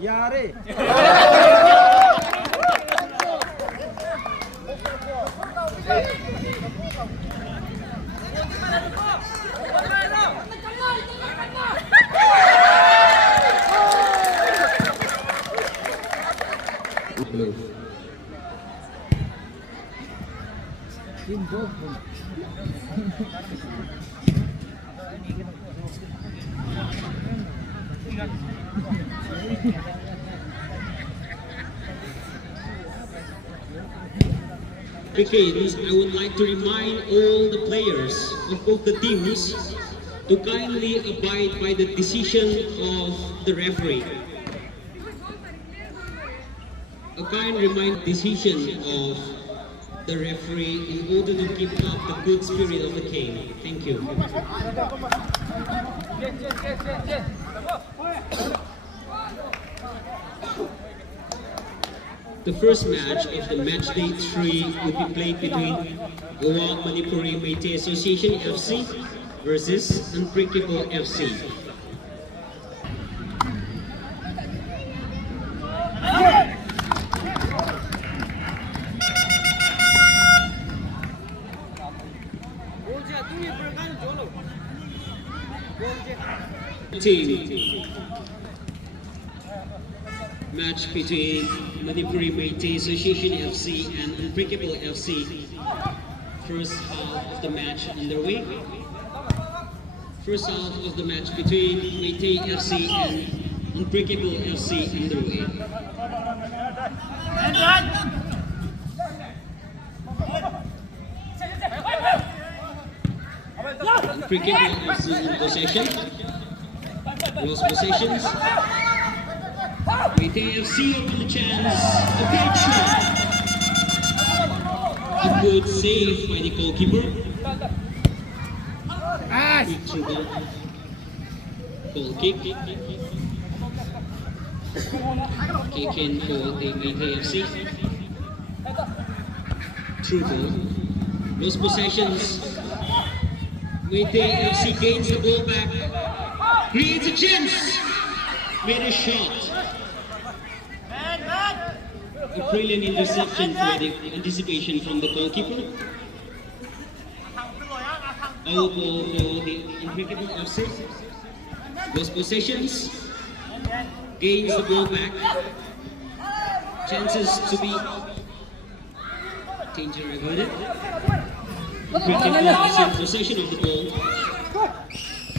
Yari. Begins, I would like to remind all the players of both the teams to kindly abide by the decision of the referee. A kind decision of the referee in order to keep up the good spirit of the game. Thank you. The first match of the match day 3 will be played between Goa Manipuri Meitei Association FC versus Unbreakable FC. Match between Manipuri Meitei Association FC and Unbreakable FC. First half of the match underway. First half of the match between Meitei FC and Unbreakable FC underway. Unbreakable FC in possession. Lost possessions. Meitei FC open the chance. A great shot. A good save by the goalkeeper. Quick through goal. Goal kick. Kick in for the Meitei FC. Through goal. Lost possessions. Meitei FC gains the ball back. Creates a chance. Made a shot. A brilliant interception for the anticipation from the goalkeeper. Out ball for the Unbreakable FC. Lost possessions. Gains the ball back. Chances to be danger averted. Unbreakable FC in possession of the ball.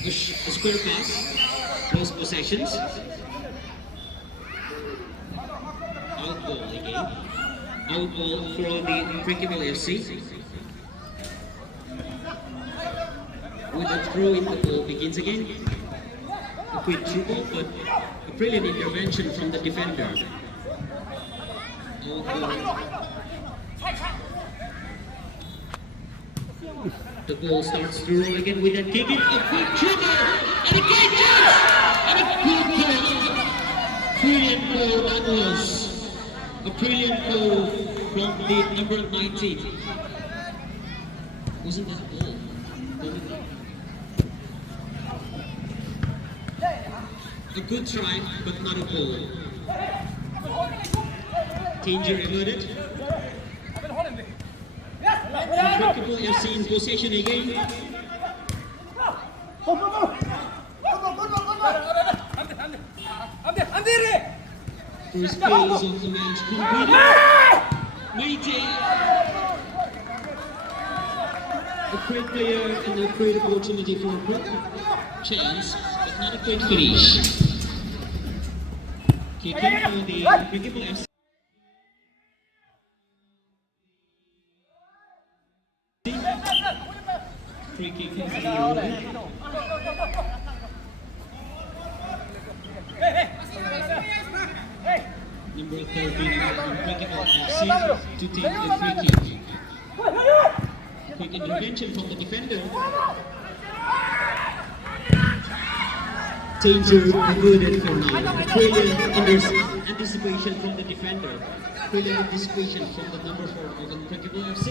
A square pass. Lost possessions. Out ball again. Out ball for the Unbreakable FC. With a throw in, the ball begins again. A quick through ball, but a brilliant intervention from the defender. Out ball. The ball starts to roll again with that kick in. A quick through ball and a great chance! And a good goal! Brilliant goal that was. A brilliant goal from the number 19. Wasn't that a goal? A good try, but not a goal. Danger averted. Unbreakable FC in possession again. First phase of the match completed. Meitei, a great player and a great opportunity for a quick chance, but not a quick finish. Kicking for the Unbreakable FC. Free kick for the number 13 Unbreakable FC to take the free kick. Quick intervention from the defender. Danger averted for now. Brilliant anticipation from the defender. Brilliant anticipation from the number 4 of Unbreakable FC.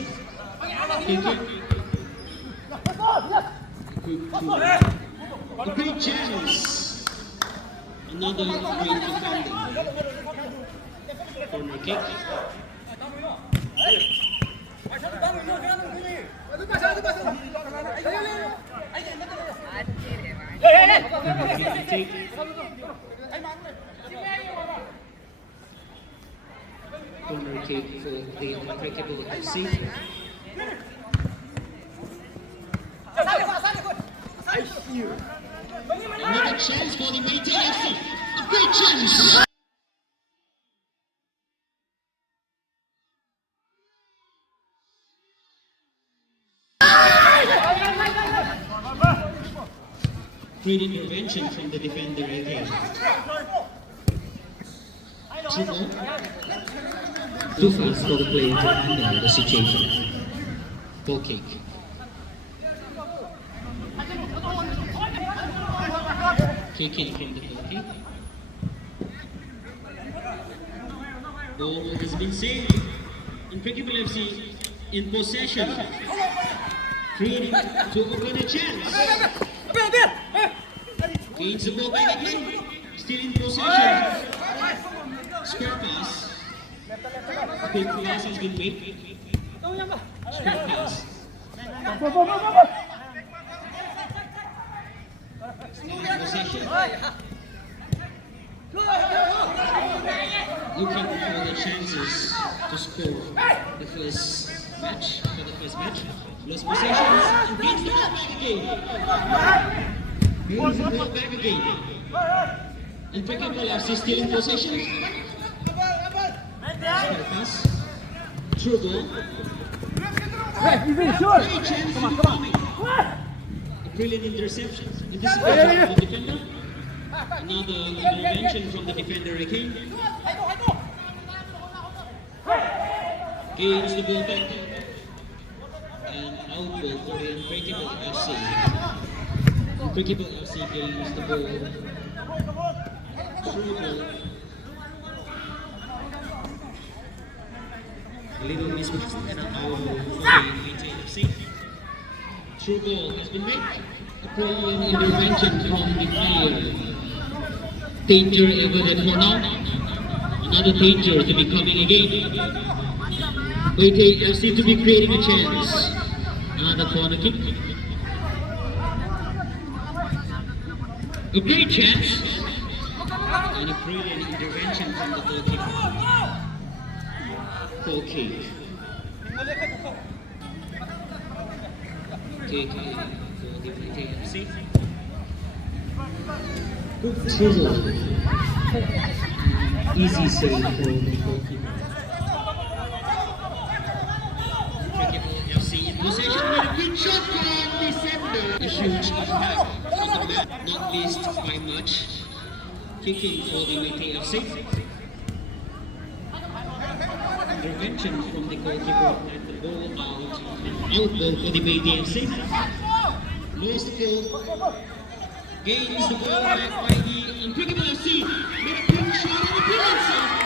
Kicking. A great chance. Another great defending. Corner kick. Corner kick for the Unbreakable FC. Another chance for the Moirangthem FC. A great chance. Great intervention from the defender again. Too fast for the player to handle the situation. Goal kick. Kick in from the goal kick. Ball has been saved. Unbreakable FC in possession. Creating to open a chance. Gains the ball back again. Still in possession. Square pass. Quick pass has been made. Square pass. Still in possession. Looking for the chances to score the first match. Lost possessions and gains the ball back again. Gains the ball back again. Unbreakable FC still in possession. Square pass. Through goal. Great chance to coming. A brilliant interception. Anticipation from the defender. Another intervention from the defender again. Gains the ball back. And out ball for the Unbreakable FC. Unbreakable FC gains the ball. Through ball. A little mismatch and an out ball for the Moirangthem FC. Through ball has been made. A brilliant intervention from the player. Danger evident for now. Another danger to be coming again. Moirangthem FC to be creating a chance. Another corner kick. A great chance. And a brilliant intervention from the goalkeeper. Goal kick. Kick for the Moirangthem FC. Good throw. Easy save for the goalkeeper. Unbreakable FC in possession with a good shot from defender. A huge impact on the map, not least by much. Kicking for the Moirangthem FC. Intervention from the goalkeeper and the ball out. And out ball for the Moirangthem FC. Lost the ball. Gains the ball back by the Unbreakable FC. With a quick shot and a brilliant save.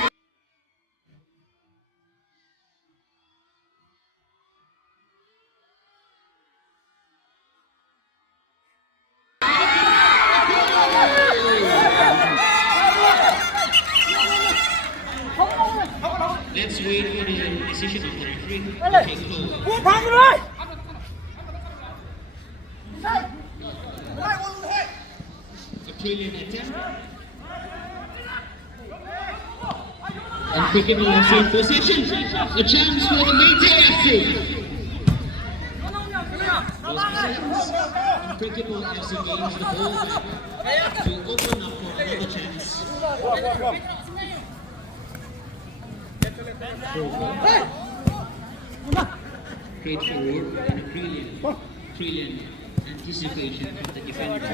Let's wait for the decision of the referee. Okay, close. A brilliant attempt. Unbreakable FC in possession. A chance for the Moirangthem FC. Those possessions. Unbreakable FC gains the ball back to open up for another chance. Straight forward and a brilliant anticipation of the defender.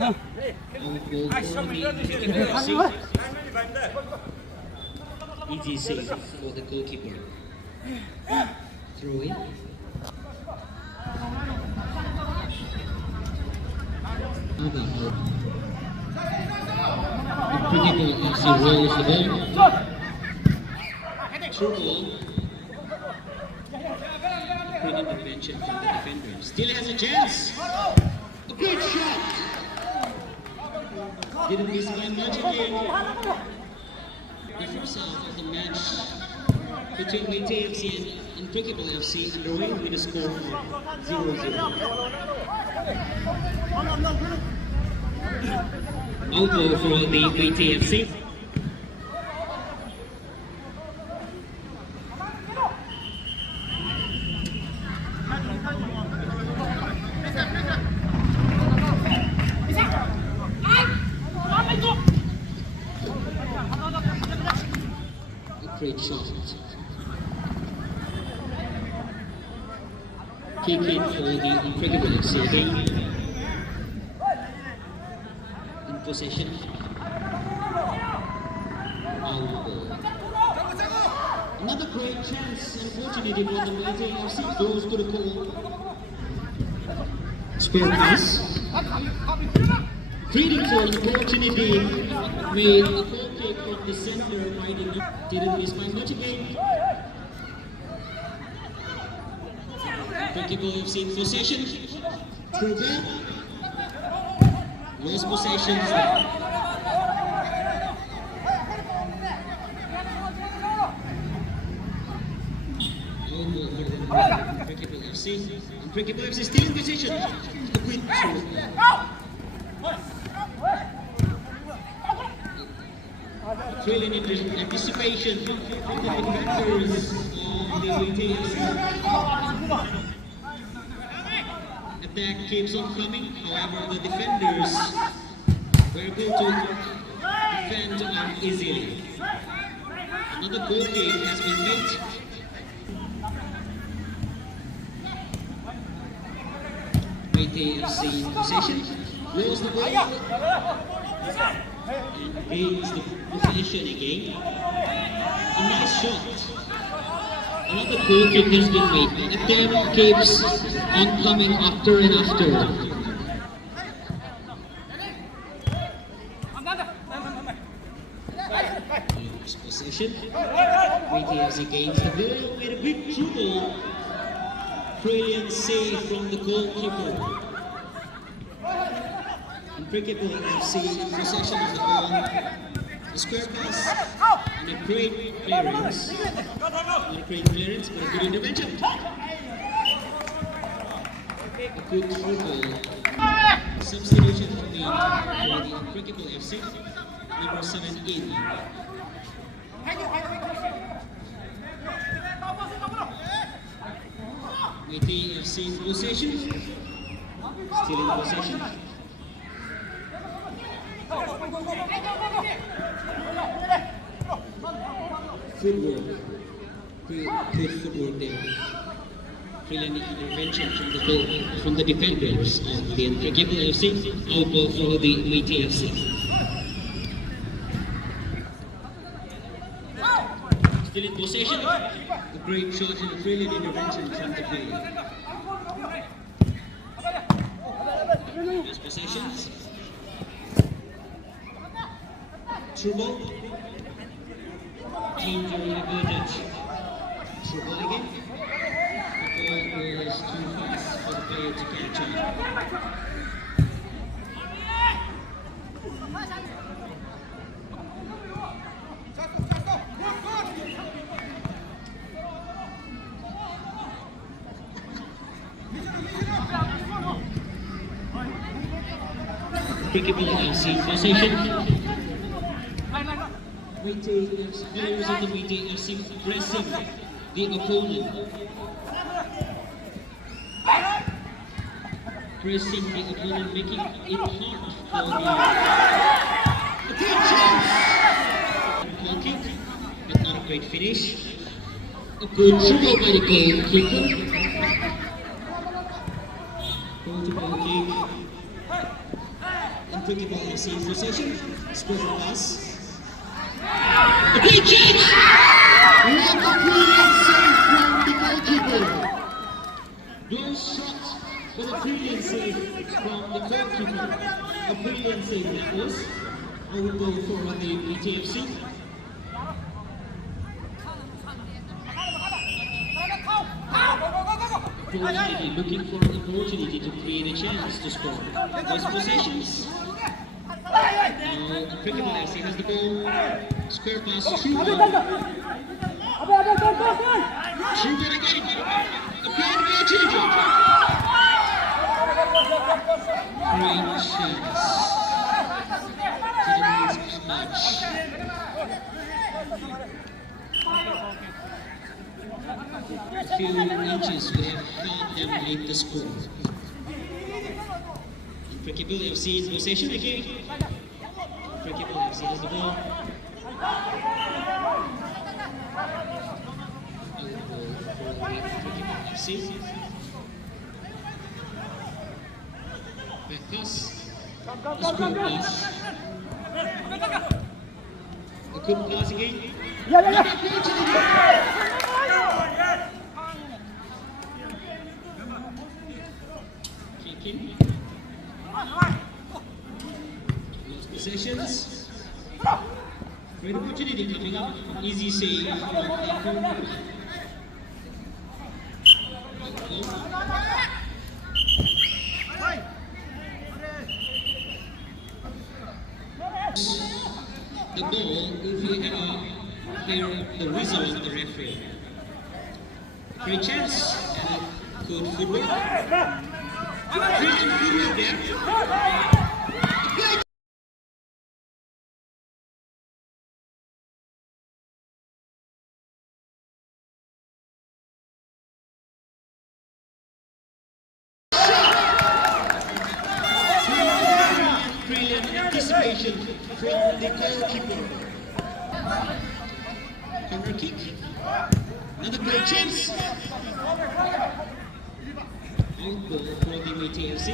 Out goal for the Unbreakable FC. Easy save for the goalkeeper. Throw in. Unbreakable FC rolls the ball. Through ball. Great intervention from the defender. Still has a chance. A great shot. Didn't miss by much again. The first half of the match between Meitei FC and Unbreakable FC underway with a score of 0-0. I'll go for the Meitei FC. Great shot. Kick in for the Unbreakable FC again. In possession. Another great chance and opportunity for the Meitei FC. Goes to the goal. Square pass. Creating for an opportunity with a goal kick from the center right in. Didn't miss by much again. Unbreakable FC in possession. Through ball. Lost possession. Unbreakable FC. Unbreakable FC still in position. A quick through. Thrilling anticipation from the defenders of the Meitei FC. Attack keeps on coming, however the defenders were able to defend easily. Another goal kick has been made. Meitei FC in possession. Lost the ball. And gains the possession again. A nice shot. Another goal kick has been made. The attempt keeps on coming after and after. Lost possession. Meitei FC gains the ball with a big dribble. Brilliant save from the goalkeeper. Unbreakable FC in possession of the ball. A square pass and a great clearance. Not a great clearance, but a good intervention. A good through ball. Substitution made for the Unbreakable FC. Number 7 in. Meitei FC in possession. Still in possession. Footwork. Good footwork there. Brilliant intervention from the defenders of the Unbreakable FC. Out ball for the Meitei FC. Still in possession. A great shot and a brilliant intervention from the player. Last possessions. Through ball. Team very good. Through ball again. The ball was too fast for the player to catch on. Unbreakable FC possession. Players of the Meitei FC pressing the opponent. Pressing the opponent, making it hard for the... A great chance! Goal kick, but not a great finish. A good throw by the goalkeeper. Goal to goal kick. Unbreakable FC in possession. Square pass. A great chance! What a brilliant save from the goalkeeper! Close shot, but a brilliant save from the goalkeeper. A brilliant save that was. I would go for the Meitei FC. opportunity, looking for an opportunity to create a chance to score. Those possessions. Now, Unbreakable FC has the ball. Square pass, Schubert. Schubert again. A great opportunity. Great chance. Didn't much. A few inches we have caught them late the score. Unbreakable FC in possession again. Unbreakable FC has the ball. Unbreakable FC. Back pass. A screw pass. A good pass again. Kicking. Lost possessions. Great opportunity coming up. Easy save. The goal, if we hear the whistle of the referee. Great chance and a good footwork. Great footwork there. Great. Brilliant anticipation from the goalkeeper. Corner kick. Another great chance. Out goal for the WelfareUnion FC.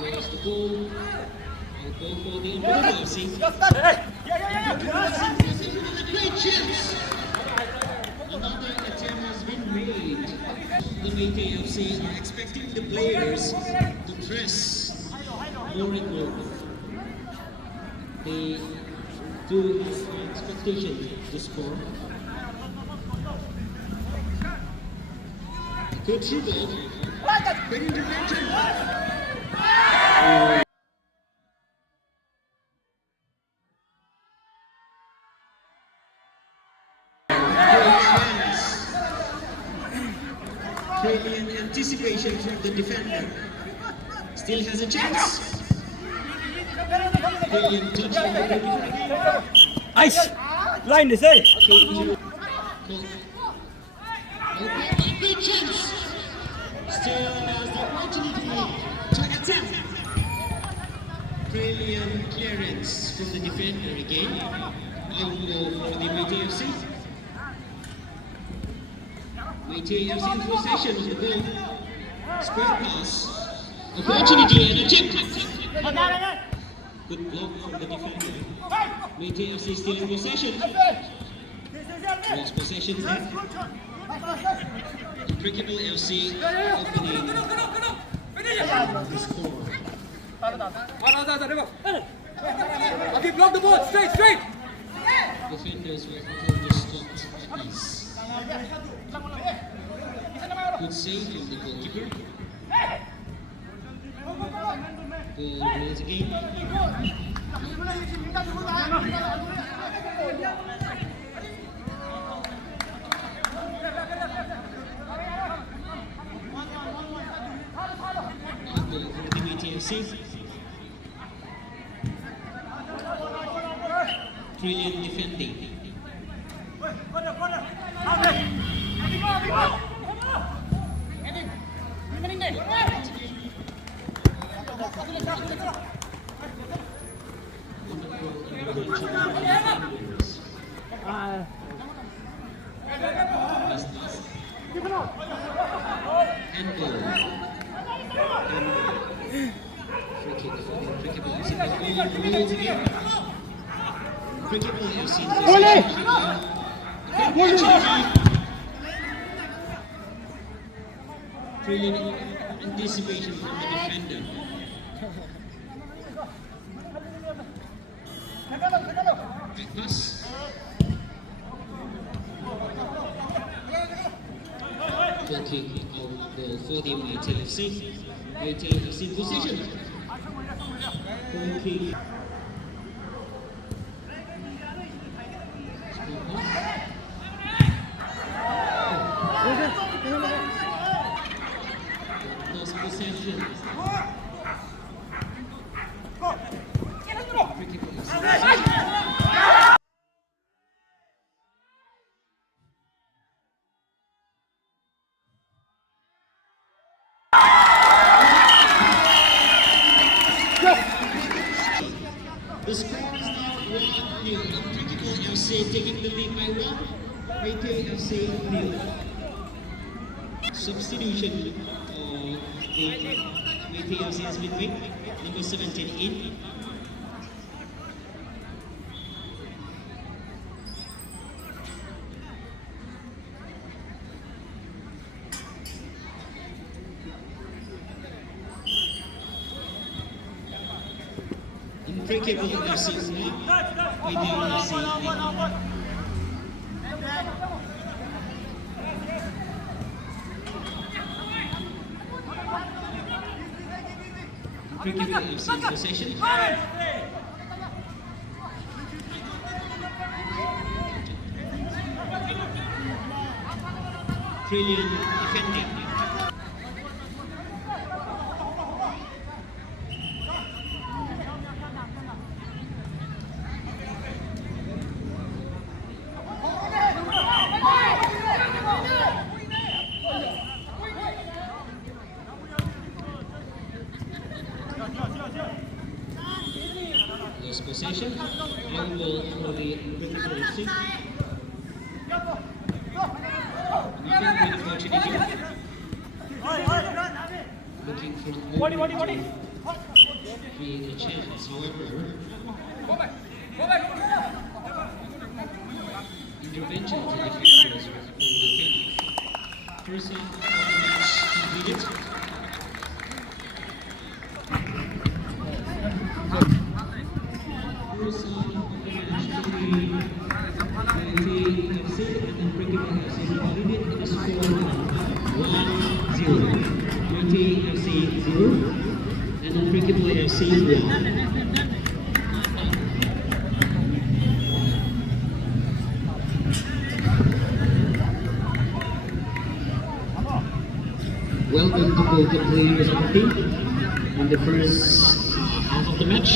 Where's the goal? Out goal for the Unbreakable FC. Another great chance. Another attempt has been made. The WelfareUnion FC are expecting the players to press more and more. They do have expectation to score. Good through ball. Good intervention. Brilliant anticipation from the defender. Still has a chance. Brilliant touch from the defender. Ice! Line is it? Good chance. Still has the opportunity to attempt. Brilliant clearance from the defender again. Out goal for the WelfareUnion FC. WelfareUnion FC in possession of the ball. Square pass. Opportunity and attempt. Good block from the defender. WelfareUnion FC still in possession. Lost possession there. Unbreakable FC opening the score. Block the ball, straight! Defenders were totally stopped at ease. Good save from the goalkeeper. Goal rolls again. Goal for the WelfareUnion FC. Brilliant defending. And goal. Free kick for the Unbreakable FC. Goal rolls again. Unbreakable FC in possession. Brilliant anticipation from the defender. Back pass. Goal kick out goal for the Moirangthem FC. Moirangthem FC in position. Goal kick. Lost possession. The score is now 1-0. Unbreakable FC taking the lead by 1. Moirangthem FC 0. Substitution of the Moirangthem FC has been made. Number 17 in. Unbreakable FC 1, Moirangthem FC 1. Unbreakable FC in possession. Brilliant defending. Lost possession. Long ball for the Unbreakable FC. Nothing with opportunity. Looking for an opening to create a chance. However, intervention of the defenders from the defense. First half of the match completed. First half of the match between Moirangthem FC and Unbreakable FC completed in a score of 1-0. Moirangthem FC 0 and Unbreakable FC 1. Welcome to both the players of the team in the first half of the match.